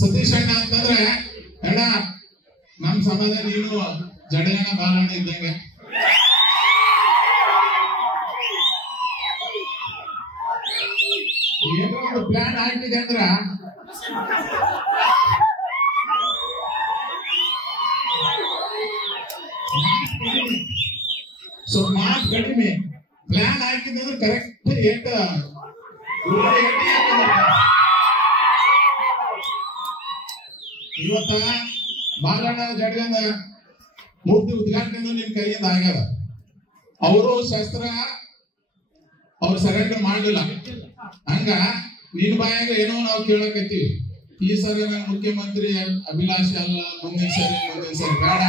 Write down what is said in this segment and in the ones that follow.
ಸತೀಶ್ ಅಣ್ಣ ಅಂತಂದ್ರೆ ಅಣ್ಣ ನಮ್ ಸಮಾಜ ನೀನು ಜಡಗಣ ಬಾಲಣ್ಣ ಇದ್ದಂಗೆ. ಏನೋ ಒಂದು ಪ್ಲಾನ್ ಆಗ್ತಿದೆ ಅಂದ್ರ ಮಾತು ಕಡಿಮೆ, ಪ್ಲಾನ್ ಆಗ್ತಿದೆ ಅಂದ್ರೆ ಕರೆಕ್ಟ್ ಇವತ್ತ ಬಾಲಣ್ಣ ಜಡ್ಗನ ಮೂರ್ತಿ ಉದ್ಘಾಟನೆ ನಿನ್ ಕೈಯಿಂದ ಆಗ್ಯದ. ಅವರು ಶಸ್ತ್ರ ಅವ್ರು ಸರೆಂಡರ್ ಮಾಡಲಿಲ್ಲ. ಹಂಗ ನಿನ್ ಬಾಯಾಗ ಏನೋ ನಾವು ಕೇಳಕತ್ತೀವಿ, ಈ ಸರಿ ನಾನು ಮುಖ್ಯಮಂತ್ರಿ ಅಭಿಲಾಷೆ ಅಲ್ಲ, ಮುಂದಿನ ಸರಿ ಬೇಡ.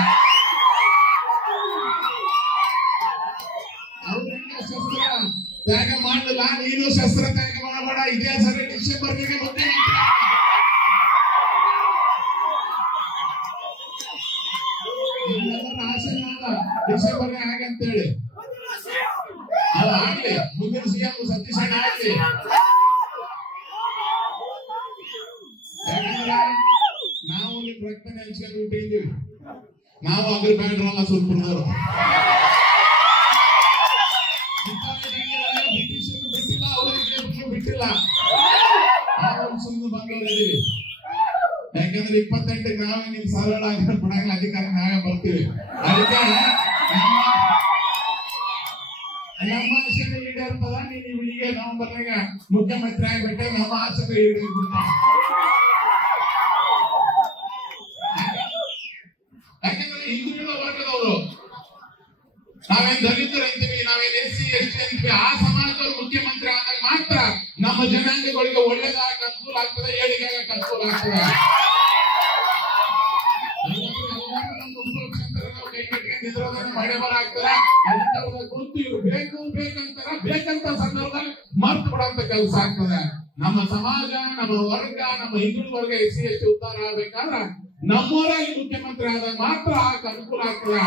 ಶಸ್ತ್ರ ತ್ಯಾಗ ಮಾಡಲಿಲ್ಲ, ನೀನು ಶಸ್ತ್ರ ತ್ಯಾಗ ಮಾಡಬೇಡ. ಇದೇ ಸರಿ ಡಿಸೆಂಬರ್ಗೆ ಮುಖ್ಯಮಂತ್ರಿ ಆಸೆ ಡಿಸೆಂಬರ್ ಹಾಗಂತೇಳಿ ಅದು ಆಗ್ಲಿ. ಮುಂದಿನ ಸಿಎಂ ಸತೀಶ್ ಅಣ್ಣ ಆಗ್ಲಿ. ಯಾಕಂದ್ರೆ ನಾವು ನಿಮ್ ರಕ್ತ ನೆನ್ಸ್ಕೊಂಡು ಬಿಟ್ಟಿದ್ದೀವಿ. ನಾವು ಅಗ್ರ ಬ್ಯಾಂಡ್ರಲ್ಲ ಸುಲ್ಪುರದವರು. ಬ್ರಿಟಿಷರು ಬಿಟ್ಟಿಲ್ಲ, ಅವರಿಗೆ ಬಿಟ್ಟಿಲ್ಲ, ನಾವು ಸುಮ್ಮನೆ ಬಂದವರಿದ್ದೀವಿ. ಯಾಕಂದ್ರೆ 28ಕ್ಕೆ ನಾವೇ ನಿಮ್ ಸರಳ ಕೊಡಂಗಿಲ್ಲ, ಅಧಿಕಾರ ನಾವೇ ಬರ್ತೀವಿ. ಅದಕ್ಕೆ ನಮ್ಮ ಆಸೆ ಈಡೇರ್ತದ. ನೀನು ಈಗ ನವೆಂಬರ್ನಾಗ ಮುಖ್ಯಮಂತ್ರಿ ಆಗ್ಬಿಟ್ಟೆ, ನಮ್ಮ ಆಸೆ ಈಡೇರ್ಬಿಡ್ತ. ಯಾಕಂದ್ರೆ ಹಿಂದುಳಿದ ವರ್ಗದವರು, ನಾವೇನ್ ದಲಿತರು ಅಂತೀವಿ, ನಾವೇನ್ SC ST ಅಂತೀವಿ, ಆ ಸಮಾಜದವರು ಮುಖ್ಯಮಂತ್ರಿ ಆದಾಗ ಮಾತ್ರ ನಮ್ಮ ಜನಾಂಗಗಳಿಗೆ ಒಳ್ಳೇದಾಗ ಅನುಕೂಲ ಆಗ್ತದೆ, ಏಳಿಗೆಯಾಗ ಅನುಕೂಲ ಆಗ್ತದೆ. ಮಳೆ ಬರ ಆಗ್ತದ, ಗೊತ್ತು ಇವ್ರು ಬೇಕು ಬೇಕಂತಾರ, ಬೇಕಂತ ಸಂದರ್ಭದಲ್ಲಿ ಮರ್ತು ಬಿಡುವಂತ ಕೆಲಸ ಆಗ್ತದೆ. ನಮ್ಮ ಸಮಾಜ, ನಮ್ಮ ವರ್ಗ, ನಮ್ಮ ಹಿಂದುಳಿದ ವರ್ಗ SC ST ಉದ್ಧಾರ ಆಗ್ಬೇಕಾದ್ರೆ ನಮ್ಮವರಾಗಿ ಮುಖ್ಯಮಂತ್ರಿ ಆದಾಗ ಮಾತ್ರ ಅನುಕೂಲ ಆಗ್ತದೆ.